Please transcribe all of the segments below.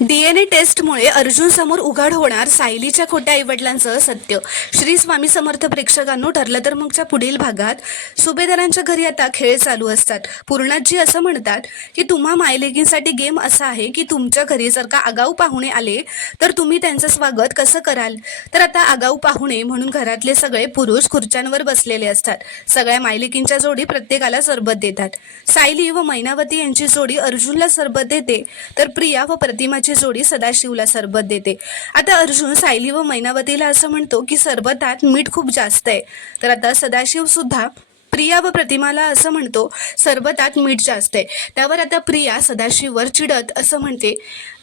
DNA टेस्टमुळे Arjun समोर उघड होणार सायलीच्या खोट्या आईवडिलांचं सत्य. श्री स्वामी समर्थ प्रेक्षकांनो, ठरलं तर मगच्या पुढील भागात सुभेदारांच्या घरी आता खेळ चालू असतात. पूर्णाजी असं म्हणतात की तुम्हा मायलेकींसाठी गेम असा आहे की तुमच्या घरी जर का आगाऊ पाहुणे आले तर तुम्ही त्यांचं स्वागत कसं कराल. तर आता आगाऊ पाहुणे म्हणून घरातले सगळे पुरुष खुर्च्यांवर बसलेले असतात. सगळ्या मायलेकींच्या जोडी प्रत्येकाला सरबत देतात. सायली व मैनावती यांची जोडी अर्जुनला सरबत देते, तर प्रिया व प्रतिमाची जोडी सदाशिवला सरबत देते. आता अर्जुन सायली व मैनावतीला असं म्हणतो की सरबतात मीठ खूप जास्त आहे. तर आता सदाशिव सुद्धा प्रिया व प्रतिमाला असं म्हणतो सरबतात मीठ जास्त आहे. त्यावर आता प्रिया सदाशिववर चिडत असं म्हणते,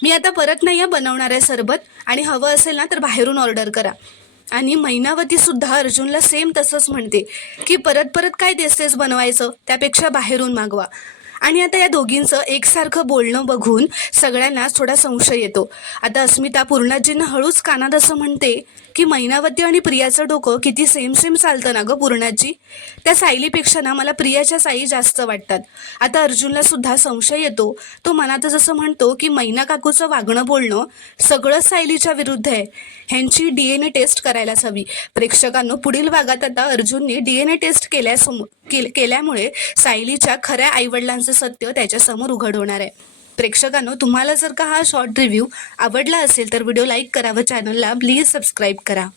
मी आता परत नाही बनवणार आहे सरबत, आणि हवं असेल ना तर बाहेरून ऑर्डर करा. आणि मैनावती सुद्धा अर्जुनला सेम तसंच म्हणते की परत परत काय तेच बनवायचं, त्यापेक्षा बाहेरून मागवा. आणि आता या दोघींचं एकसारखं बोलणं बघून सगळ्यांना थोडा संशय येतो. आता अस्मिता पूर्णाजींना हळूच कानात असं म्हणते की मैनावती आणि प्रियाचं डोकं किती सेम चालतं ना गं पूर्णाजी. त्या सायलीपेक्षा ना मला प्रियाच्या साई जास्त वाटतात. आता अर्जुनला सुद्धा संशय येतो. तो मनातच असं म्हणतो की मैना काकूचं वागणं बोलणं सगळं सायलीच्या विरुद्ध आहे. ह्यांची डीएनए टेस्ट करायलाच हवी. प्रेक्षकांनो, पुढील भागात आता अर्जुनने डीएनए टेस्ट केल्यामुळे सायलीच्या खऱ्या आईवडिलांचं सत्य त्याच्यासमोर उघड होणार आहे. प्रेक्षकांनो, तुम्हाला जर का हा शॉर्ट रिव्ह्यू आवडला असेल तर व्हिडिओ लाईक करा व चॅनलला प्लीज सबस्क्राईब करा.